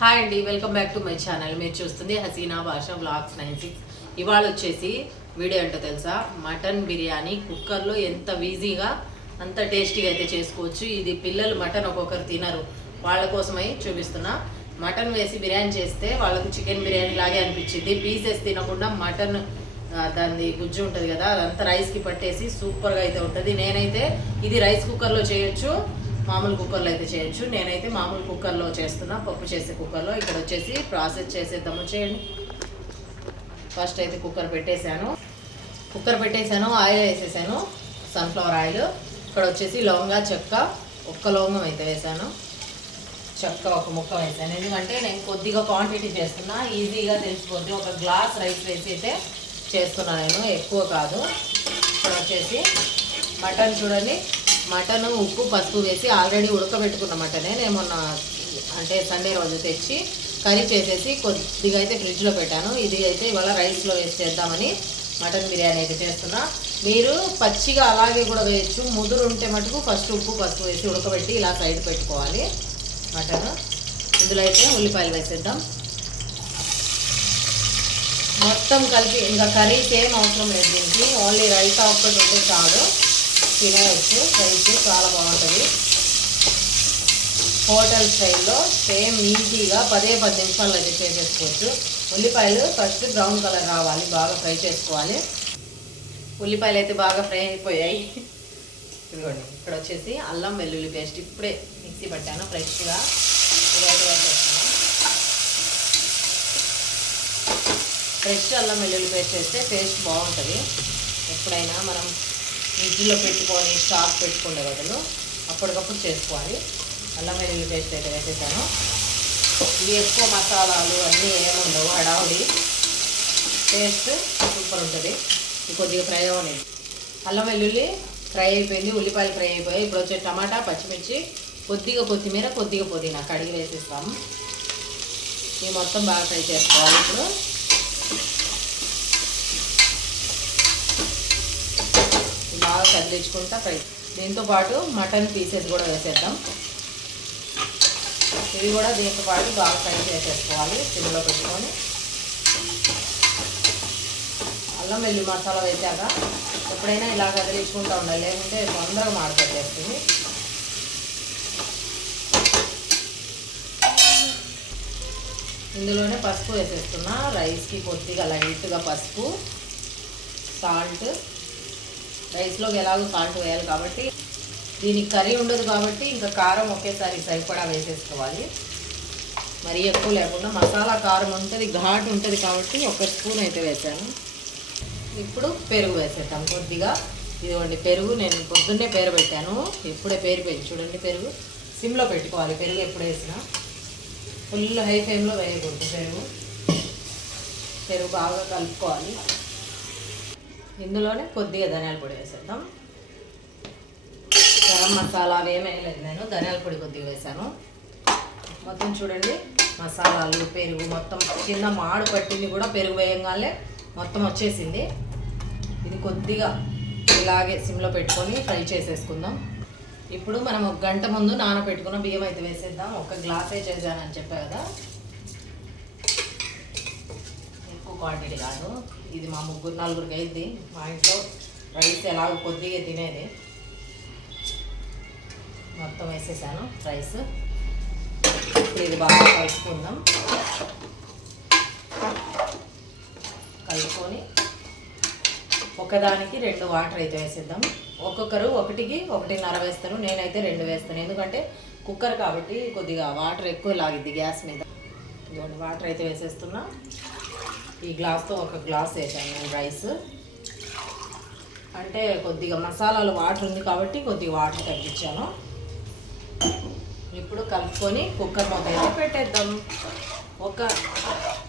Hi అండి, welcome back to my channel. మీరు చూస్తుంది హసీనా భాషా వ్లాగ్స్ 96. ఇవాళ వచ్చేసి వీడియో ఏంటో తెలుసా, మటన్ బిర్యానీ కుక్కర్లో ఎంత ఈజీగా అంత టేస్టీగా అయితే చేసుకోవచ్చు. ఇది పిల్లలు మటన్ ఒక్కొక్కరు తినరు, వాళ్ళ కోసమై చూపిస్తున్నా. మటన్ వేసి బిర్యానీ చేస్తే వాళ్ళకు చికెన్ బిర్యానీ లాగే అనిపించింది. పీసెస్ తినకుండా మటన్ దాని గుజ్జు ఉంటుంది కదా, అదంతా రైస్కి పట్టేసి సూపర్గా అయితే ఉంటుంది. నేనైతే ఇది రైస్ కుక్కర్లో చేయొచ్చు, మామూలు కుక్కర్లో అయితే చేయొచ్చు. నేనైతే మామూలు కుక్కర్లో చేస్తున్నా, పప్పు చేసే కుక్కర్లో. ఇక్కడ వచ్చేసి ప్రాసెస్ చేసేద్దాము, చేయండి. ఫస్ట్ అయితే కుక్కర్ పెట్టేశాను, ఆయిల్ వేసేసాను, సన్ఫ్లవర్ ఆయిల్. ఇక్కడ వచ్చేసి లవంగా చెక్క, ఒక్క లవంగం అయితే వేసాను, చెక్క ఒక ముక్క వేసాను. ఎందుకంటే నేను కొద్దిగా క్వాంటిటీ చేస్తున్నా, ఈజీగా తెలిసిపోద్ది. ఒక గ్లాస్ రైస్ వేసి అయితే చేస్తున్నా నేను, ఎక్కువ కాదు. ఇక్కడ వచ్చేసి మటన్ చూడండి, మటన్ ఉప్పు పసుపు వేసి ఆల్రెడీ ఉడకబెట్టుకున్న మటనే నేను మొన్న అంటే సండే రోజు తెచ్చి కర్రీ చేసేసి కొద్దిగా అయితే ఫ్రిడ్జ్లో పెట్టాను. ఇది అయితే ఇవాళ రైస్లో వేసి చేద్దామని మటన్ బిర్యానీ అయితే చేస్తున్నా. మీరు పచ్చిగా అలాగే కూడా వేయచ్చు, ముదురు ఉంటే మటుకు ఫస్ట్ ఉప్పు పసుపు వేసి ఉడకబెట్టి ఇలా సైడ్ పెట్టుకోవాలి మటన్. ఇందులో అయితే ఉల్లిపాయలు వేసేద్దాం మొత్తం కలిపి. ఇంకా కర్రీస్ ఏం అవసరం లేదు దీనికి, ఓన్లీ రైతా ఒక్కటి ఉంటే చాలు, తినేయచ్చు. రైస్ చాలా బాగుంటుంది, హోటల్ స్టైల్లో సేమ్ ఈజీగా 10 నిమిషాల్లో అయితే చేసేసుకోవచ్చు. ఉల్లిపాయలు ఫస్ట్ బ్రౌన్ కలర్ రావాలి, బాగా ఫ్రై చేసుకోవాలి. ఉల్లిపాయలు అయితే బాగా ఫ్రై అయిపోయాయి. ఇదిగోండి, ఇక్కడ వచ్చేసి అల్లం వెల్లుల్లి పేస్ట్ ఇప్పుడే మిక్సీ పట్టాను ఫ్రెష్గా, ఇదైతే వేసేస్తాను. ఫ్రెష్ అల్లం వెల్లుల్లి పేస్ట్ వేస్తే టేస్ట్ బాగుంటుంది. ఎప్పుడైనా మనం ఫ్రిడ్జ్లో పెట్టుకొని స్టాక్ పెట్టుకునే బదులు అప్పటికప్పుడు చేసుకోవాలి. అల్లం వెల్లుల్లి పేస్ట్ అయితే వేసేసాను. ఇవి ఎక్కువ మసాలాలు అన్నీ ఏముండవు, హడావుడి, టేస్ట్ సూపర్ ఉంటుంది. ఇది కొద్దిగా ఫ్రై అవ్వలేదు. అల్లం వెల్లుల్లి ఫ్రై అయిపోయింది, ఉల్లిపాయలు ఫ్రై అయిపోయాయి. ఇప్పుడు వచ్చే టమాటా, పచ్చిమిర్చి, కొద్దిగా కొత్తిమీర, కొద్దిగా పుదీనా కడిగి వేసేస్తాము. ఇవి మొత్తం బాగా ఫ్రై చేసుకోవాలి. ఇప్పుడు బాగా కదిలించుకుంటా ఫ్రై. దీంతో పాటు మటన్ పీసెస్ కూడా వేసేద్దాం. ఇవి కూడా దీంతో పాటు బాగా ఫ్రై చేసేసుకోవాలి సిమ్లో పెట్టుకొని. అల్లం వెల్లుల్లి మసాలా వేసాక ఎప్పుడైనా ఇలా కదిలించుకుంటూ ఉండాలి, లేకుంటే తొందరగా మాడిపోతేస్తుంది. ఇందులోనే పసుపు వేసేస్తున్నా, రైస్కి కొద్దిగా లైట్గా పసుపు, సాల్ట్. రైస్లోకి ఎలాగో సాల్ట్ వేయాలి కాబట్టి, దీనికి కర్రీ ఉండదు కాబట్టి ఇంకా కారం ఒకేసారి సరిపడా వేసేసుకోవాలి. మరీ ఎక్కువ లేకుండా, మసాలా కారం ఉంటుంది, ఘాటు ఉంటుంది కాబట్టి 1 స్పూన్ అయితే వేసాను. ఇప్పుడు పెరుగు వేసేద్దాం కొద్దిగా. ఇదిగోండి పెరుగు, నేను పొద్దున్నే పెట్టాను, ఇప్పుడే పేరిపోయింది చూడండి. పెరుగు సిమ్లో పెట్టుకోవాలి, పెరుగు ఎప్పుడు వేసినా ఫుల్ హై ఫ్లేమ్లో వేయకూడదు. పెరుగు బాగా కలుపుకోవాలి. ఇందులోనే కొద్దిగా ధనియాల పొడి వేసేద్దాం. గరం మసాలా అవేమీ వేయలేదు నేను, ధనియాల పొడి కొద్దిగా వేసాను. మొత్తం చూడండి మసాలాలు, పెరుగు మొత్తం కింద మాడు పట్టింది కూడా పెరుగు వేయగానే మొత్తం వచ్చేసింది. ఇది కొద్దిగా ఇలాగే సిమ్లో పెట్టుకొని ఫ్రై చేసేసుకుందాం. ఇప్పుడు మనం 1 గంట ముందు నానబెట్టుకున్న బియ్యం అయితే వేసేద్దాం. 1 గ్లాసే చేశానని చెప్పా కదా, ఎక్కువ క్వాంటిటీ కాదు. ఇది మా 3-4 అయింది. మా ఇంట్లో రైస్ ఎలాగో కొద్దిగా తినేది. మొత్తం వేసేసాను రైస్. ఇది బాగా కలుపుకుందాం. కలుపుకొని ఒకదానికి 2 వాటర్ అయితే వేసేద్దాం. ఒక్కొక్కరు 1కి 1.5 వేస్తారు, నేనైతే 2 వేస్తాను. ఎందుకంటే కుక్కర్ కాబట్టి కొద్దిగా వాటర్ ఎక్కువ లాగిద్ది గ్యాస్ మీద. ఇదిగోండి వాటర్ అయితే వేసేస్తున్నా. ఈ గ్లాస్తో 1 గ్లాస్ వేసాను నేను రైస్. అంటే కొద్దిగా మసాలాలు వాటర్ ఉంది కాబట్టి కొద్దిగా వాటర్ తగ్గించాను. ఇప్పుడు కలుపుకొని కుక్కర్ మూత అయితే పెట్టేద్దాం. ఒక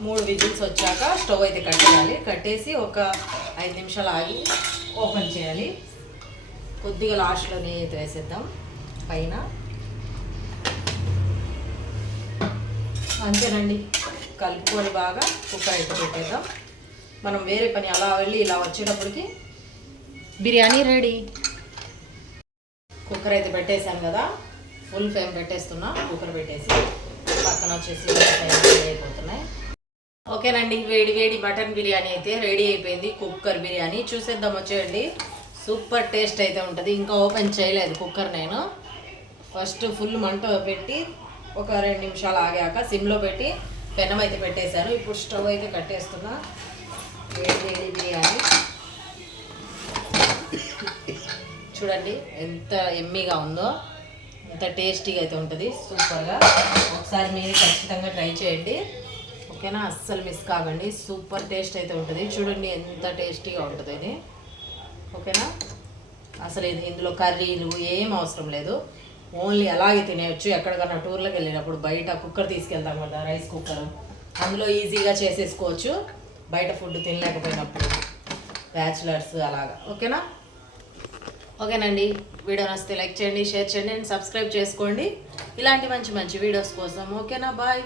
3 విజిల్స్ వచ్చాక స్టవ్ అయితే కట్టేయాలి. కట్టేసి ఒక 5 నిమిషాలు ఆగి ఓపెన్ చేయాలి. కొద్దిగా లాస్ట్లో నెయ్యి అయితే వేసేద్దాం పైన. అంతేనండి, కలుపుకొని బాగా కుక్కర్ అయితే పెట్టేద్దాం. మనం వేరే పని అలా వెళ్ళి ఇలా వచ్చేటప్పటికి బిర్యానీ రెడీ. కుక్కర్ అయితే పెట్టేసాను కదా, ఫుల్ ఫ్లేమ్ పెట్టేస్తున్నా. కుక్కర్ పెట్టేసి పక్కన వచ్చేసి రెడీ అయిపోతున్నాయి. ఓకేనండి, వేడి వేడి మటన్ బిర్యానీ అయితే రెడీ అయిపోయింది. కుక్కర్ బిర్యానీ చూసేద్దాం వచ్చేయండి. సూపర్ టేస్ట్ అయితే ఉంటుంది. ఇంకా ఓపెన్ చేయలేదు కుక్కర్. నేను ఫస్ట్ ఫుల్ మంట పెట్టి ఒక 2 నిమిషాలు ఆగాక సిమ్లో పెట్టి పెనం అయితే పెట్టేశాను. ఇప్పుడు స్టవ్ అయితే కట్టేస్తున్నా. వేడి వేడి బిర్యానీ చూడండి ఎంత ఎమ్మీగా ఉందో, ఎంత టేస్టీగా అయితే ఉంటుంది. సూపర్గా ఒకసారి మీరు ఖచ్చితంగా ట్రై చేయండి. ఓకేనా, అస్సలు మిస్ కాకండి. సూపర్ టేస్ట్ అయితే ఉంటుంది. చూడండి ఎంత టేస్టీగా ఉంటుంది ఇది. ఓకేనా, అసలు ఇందులో కర్రీలు ఏం అవసరం లేదు. ఓన్లీ అలాగే తినేయచ్చు. ఎక్కడికన్నా టూర్లోకి వెళ్ళినప్పుడు బయట కుక్కర్ తీసుకెళ్తాం కదా, రైస్ కుక్కర్, అందులో ఈజీగా చేసేసుకోవచ్చు. బయట ఫుడ్ తినలేకపోయినప్పుడు బ్యాచులర్స్ అలాగా. ఓకేనా, ఓకేనండి. వీడియో నచ్చితే లైక్ చేయండి, షేర్ చేయండి అండ్ సబ్స్క్రైబ్ చేసుకోండి ఇలాంటి మంచి మంచి వీడియోస్ కోసం. ఓకేనా, బాయ్.